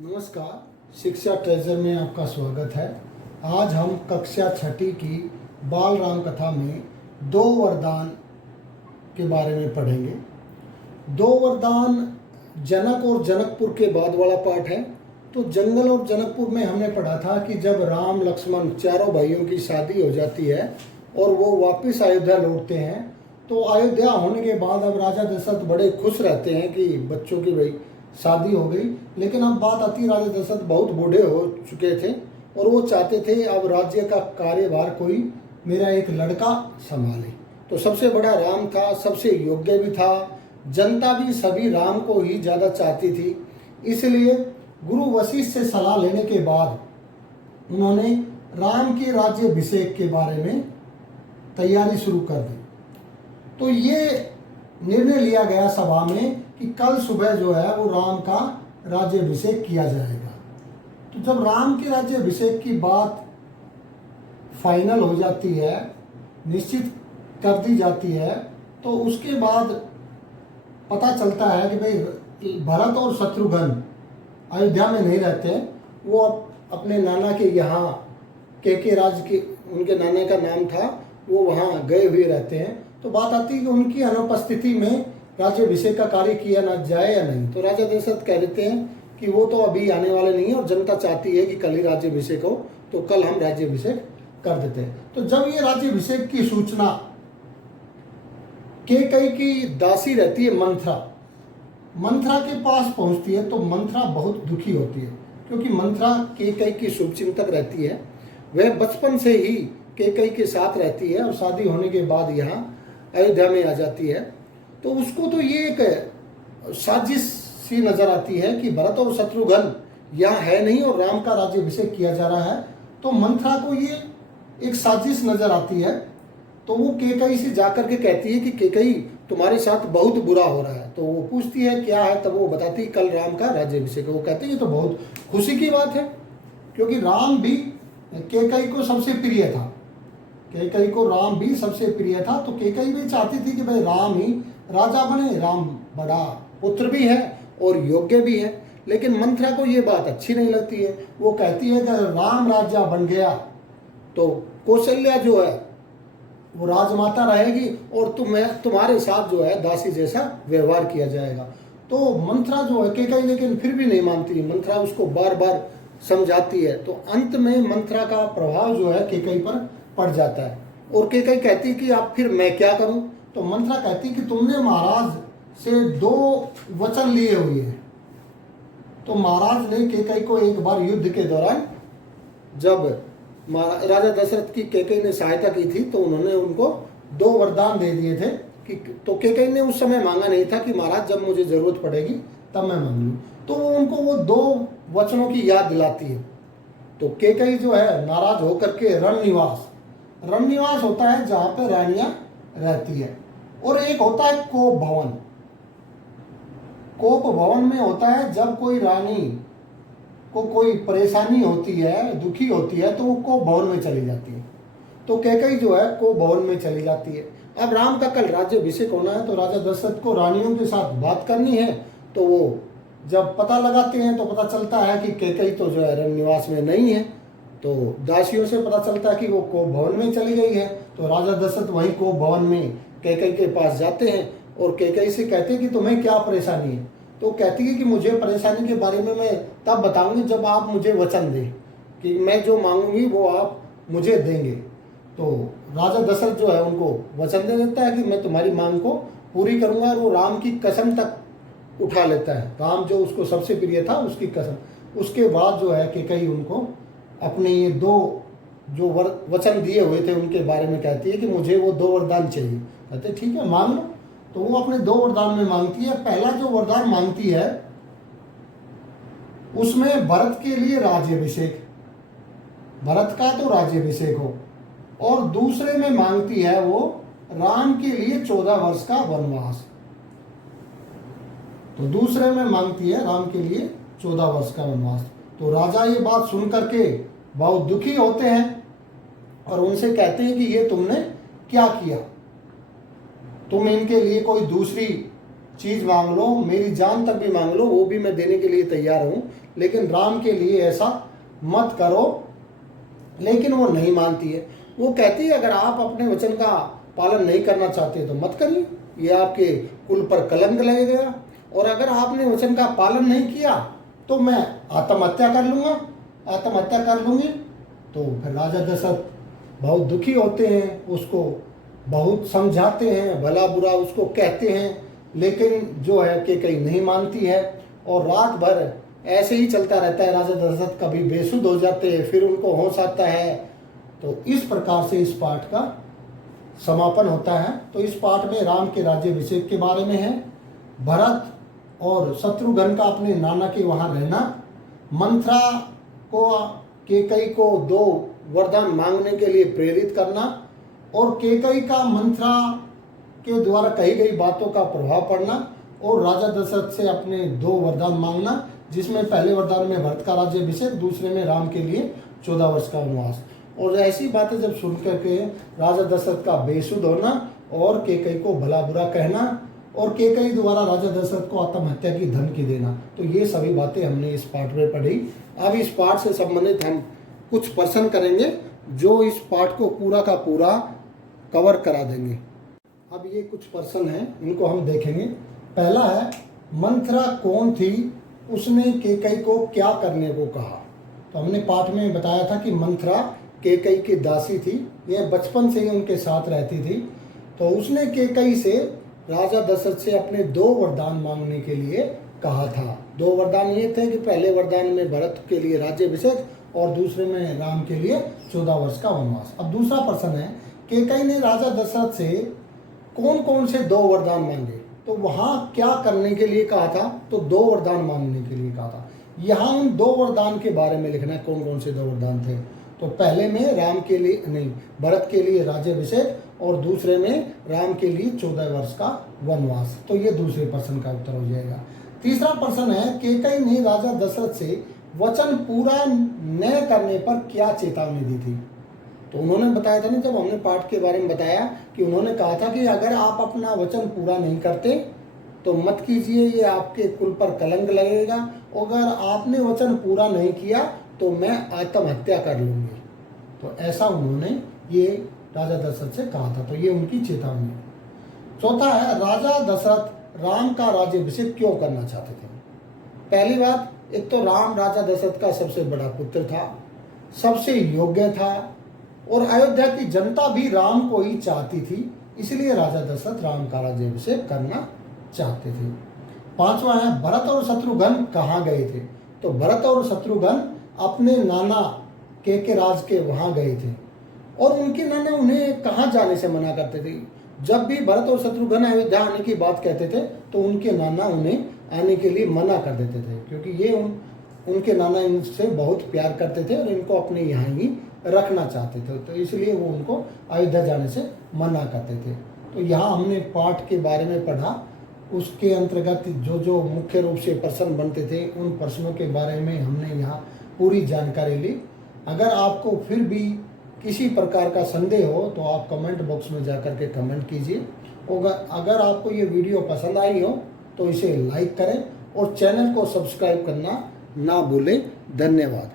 नमस्कार, शिक्षा ट्रेजर में आपका स्वागत है। आज हम कक्षा छठी की बाल राम कथा में दो वरदान के बारे में पढ़ेंगे। दो वरदान जनक और जनकपुर के बाद वाला पाठ है। तो जंगल और जनकपुर में हमने पढ़ा था कि जब राम लक्ष्मण चारों भाइयों की शादी हो जाती है और वो वापस अयोध्या लौटते हैं, तो अयोध्या होने के बाद अब राजा दशरथ बड़े खुश रहते हैं कि बच्चों की भाई शादी हो गई। लेकिन अब बात आती, राजा दशरथ बहुत बूढ़े हो चुके थे और वो चाहते थे अब राज्य का कार्यभार कोई मेरा एक लड़का संभाले। तो सबसे बड़ा राम था, सबसे योग्य भी था, जनता भी सभी राम को ही ज़्यादा चाहती थी। इसलिए गुरु वशिष्ठ से सलाह लेने के बाद उन्होंने राम के राज्याभिषेक के बारे में तैयारी शुरू कर दी। तो ये निर्णय लिया गया सभा में कि कल सुबह जो है वो राम का राज्याभिषेक किया जाएगा। तो जब राम के राज्याभिषेक की बात फाइनल हो जाती है, निश्चित कर दी जाती है, तो उसके बाद पता चलता है कि भाई भरत और शत्रुघ्न अयोध्या में नहीं रहते, वो अपने नाना के यहाँ के राज के, उनके नाना का नाम था, वो वहाँ गए हुए रहते हैं। तो बात आती है कि उनकी अनुपस्थिति में राज्याभिषेक का कार्य किया ना जाए या नहीं। तो राजा दशरथ कह देते हैं कि वो तो अभी आने वाले नहीं है और जनता चाहती है कि कल ही राज्याभिषेक हो, तो कल हम राज्याभिषेक कर देते हैं। तो जब ये राज्याभिषेक की सूचना कैकेयी की दासी रहती है मंथरा के पास पहुंचती है, तो मंथरा बहुत दुखी होती है, क्योंकि मंथरा कैकेयी की शुभचिंतक रहती है। वह बचपन से ही कैकेयी के साथ रहती है और शादी होने के बाद यहाँ अयोध्या में आ जाती है। तो उसको तो ये एक साजिश सी नजर आती है कि भरत और शत्रुघ्न यहाँ है नहीं और राम का राज्याभिषेक किया जा रहा है। तो मंथरा को ये एक साजिश नजर आती है। तो वो कैकेयी से जाकर के कहती है कि कैकेयी तुम्हारे साथ बहुत बुरा हो रहा है। तो वो पूछती है क्या है, तब वो बताती है कल राम का राज्याभिषेक है। वो कहते हैं ये तो बहुत खुशी की बात है, क्योंकि राम भी कैकेयी को सबसे प्रिय था, कैकेयी को राम भी सबसे प्रिय था। तो कैकेयी भी चाहती थी कि भाई राम ही राजा बने, राम बड़ा पुत्र भी है और योग्य भी है। लेकिन मंथरा को ये बात अच्छी नहीं लगती है। वो कहती है कि राम राजा बन गया तो कौशल्या जो है वो राजमाता रहेगी और तुम्हारे साथ जो है दासी जैसा व्यवहार किया जाएगा। तो मंथरा जो है कैकेयी लेकिन फिर भी नहीं मानती। मंथरा उसको बार बार समझाती है। तो अंत में मंथरा का प्रभाव जो है कैकेयी पर पड़ जाता है और कैकेयी कहती है कि आप फिर मैं क्या करूं। तो मंथरा कहती है कि तुमने महाराज से दो वचन लिए हुए हैं। तो महाराज ने कैकेयी को एक बार युद्ध के दौरान जब राजा दशरथ की कैकेयी ने सहायता की थी, तो उन्होंने उनको दो वरदान दे दिए थे कि, तो कैकेयी ने उस समय मांगा नहीं था कि महाराज जब मुझे जरूरत पड़ेगी तब मैं मांग लूँ। तो वो उनको वो दो वचनों की याद दिलाती है। तो कैकेयी जो है नाराज होकर के रणनिवास होता है जहां पे रानियां रहती है, और एक होता है कोप भवन। कोप भवन में होता है जब कोई रानी को कोई परेशानी होती है, दुखी होती है, तो वो कोप भवन में चली जाती है। तो कैकेयी जो है कोप भवन में चली जाती है। अब राम का कल राज्याभिषेक होना है, तो राजा दशरथ को रानियों के साथ बात करनी है। तो वो जब पता लगाते हैं तो पता चलता है कि कैकेयी तो जो है रणनिवास में नहीं है। तो दासियों से पता चलता है कि वो कोप भवन में चली गई है। तो राजा दशरथ वहीं कोप भवन में कैकेयी के पास जाते हैं और कैकेयी से कहते हैं कि तुम्हें क्या परेशानी है। तो कहती है कि मुझे परेशानी के बारे में मैं तब बताऊंगी जब आप मुझे वचन दें कि मैं जो मांगूंगी वो आप मुझे देंगे। तो राजा दशरथ जो है उनको वचन दे देता है कि मैं तुम्हारी मांग को पूरी करूंगा, और वो राम की कसम तक उठा लेता है। राम जो उसको सबसे प्रिय था उसकी कसम। उसके बाद जो है कैकेयी उनको अपने ये दो जो वचन दिए हुए थे उनके बारे में कहती है कि मुझे वो दो वरदान चाहिए। कहते ठीक है मांग लो। तो वो अपने दो वरदान में मांगती है। पहला जो वरदान मांगती है उसमें भरत के लिए राज्याभिषेक, भरत का तो राज्याभिषेक हो, और दूसरे में मांगती है वो राम के लिए 14 वर्ष का वनवास। तो दूसरे में मांगती है राम के लिए 14 वर्ष का वनवास। तो राजा ये बात सुन करके बहुत दुखी होते हैं और उनसे कहते हैं कि ये तुमने क्या किया, तुम इनके लिए कोई दूसरी चीज मांग लो, मेरी जान तक भी मांग लो, वो भी मैं देने के लिए तैयार हूँ, लेकिन राम के लिए ऐसा मत करो। लेकिन वो नहीं मानती है। वो कहती है अगर आप अपने वचन का पालन नहीं करना चाहते तो मत करिए, ये आपके कुल पर कलंक लगेगा, और अगर आपने वचन का पालन नहीं किया तो मैं आत्महत्या कर लूँगा, आत्महत्या कर लूँगी। तो फिर राजा दशरथ बहुत दुखी होते हैं, उसको बहुत समझाते हैं, भला बुरा उसको कहते हैं, लेकिन जो है कैकेयी नहीं मानती है। और रात भर ऐसे ही चलता रहता है। राजा दशरथ कभी बेसुध हो जाते हैं, फिर उनको होश आता है। तो इस प्रकार से इस पाठ का समापन होता है। तो इस पाठ में राम के राज्याभिषेक के बारे में है, भरत और शत्रुघ्न का अपने नाना के वहाँ रहना, मंथरा को कैकेयी को 2 वरदान मांगने के लिए प्रेरित करना, और कैकेयी का मंथरा के द्वारा कही गई बातों का प्रभाव पड़ना, और राजा दशरथ से अपने 2 वरदान मांगना, जिसमें पहले वरदान में भरत का राज्याभिषेक, दूसरे में राम के लिए 14 वर्ष का वनवास। और ऐसी बातें जब सुन करके राजा दशरथ का बेसुध होना और कैकेयी को भला बुरा कहना और कैकेयी द्वारा राजा दशरथ को आत्महत्या की धमकी देना, तो ये सभी बातें हमने इस पाठ में पढ़ी। अब इस पाठ से संबंधित हम कुछ प्रश्न करेंगे जो इस पाठ को पूरा का पूरा कवर करा देंगे। अब ये कुछ प्रश्न हैं, इनको हम देखेंगे। पहला है, मंथरा कौन थी, उसने कैकेयी को क्या करने को कहा? तो हमने पाठ में बताया था कि मंथरा कैकेयी की दासी थी, यह बचपन से ही उनके साथ रहती थी। तो उसने कैकेयी से राजा दशरथ से अपने 2 वरदान मांगने के लिए कहा था। 2 वरदान ये थे कि पहले वरदान में भरत के लिए राज्याभिषेक और दूसरे में राम के लिए 14 वर्ष का वनवास। अब दूसरा प्रश्न है, कैकेयी ने राजा दशरथ से कौन कौन से 2 वरदान मांगे? तो वहाँ क्या करने के लिए कहा था? तो 2 वरदान मांगने के लिए कहा था। यहाँ उन 2 वरदान के बारे में लिखना है, कौन कौन से 2 वरदान थे। तो पहले में राम के लिए नहीं, भरत के लिए राज्याभिषेक और दूसरे में राम के लिए 14 वर्ष का वनवास। तो ये दूसरे प्रश्न का उत्तर हो जाएगा। तीसरा प्रश्न है, कैकेयी ने राजा दशरथ से वचन पूरा न करने पर क्या चेतावनी दी थी? तो उन्होंने बताया था ना, जब हमने पाठ के बारे में बताया कि उन्होंने कहा था कि अगर आप अपना वचन पूरा नहीं करते तो मत कीजिए, ये आपके कुल पर कलंक लगेगा, अगर आपने वचन पूरा नहीं किया तो मैं आत्महत्या कर लूँगी। तो ऐसा उन्होंने ये राजा दशरथ से कहा था, तो ये उनकी चेतावनी है। चौथा है, राजा दशरथ राम का राज्याभिषेक क्यों करना चाहते थे? पहली बात, एक तो राम राजा दशरथ का सबसे बड़ा पुत्र था, सबसे योग्य था, और अयोध्या की जनता भी राम को ही चाहती थी, इसलिए राजा दशरथ राम का राज्याभिषेक करना चाहते थे। पांचवा है, भरत और शत्रुघ्न कहाँ गए थे? तो भरत और शत्रुघ्न अपने नाना कैकेराज के वहाँ गए थे, और उनके नाना उन्हें कहाँ जाने से मना करते थे। जब भी भरत और शत्रुघ्न अयोध्या आने की बात कहते थे तो उनके नाना उन्हें आने के लिए मना कर देते थे, क्योंकि ये उनके नाना इनसे बहुत प्यार करते थे और इनको अपने यहाँ ही रखना चाहते थे, तो इसलिए वो उनको अयोध्या जाने से मना करते थे। तो यहाँ हमने पाठ के बारे में पढ़ा, उसके अंतर्गत जो जो मुख्य रूप से प्रश्न बनते थे उन प्रश्नों के बारे में हमने यहाँ पूरी जानकारी ली। अगर आपको फिर भी किसी प्रकार का संदेह हो तो आप कमेंट बॉक्स में जाकर के कमेंट कीजिए, और अगर आपको ये वीडियो पसंद आई हो तो इसे लाइक करें और चैनल को सब्सक्राइब करना ना भूलें। धन्यवाद।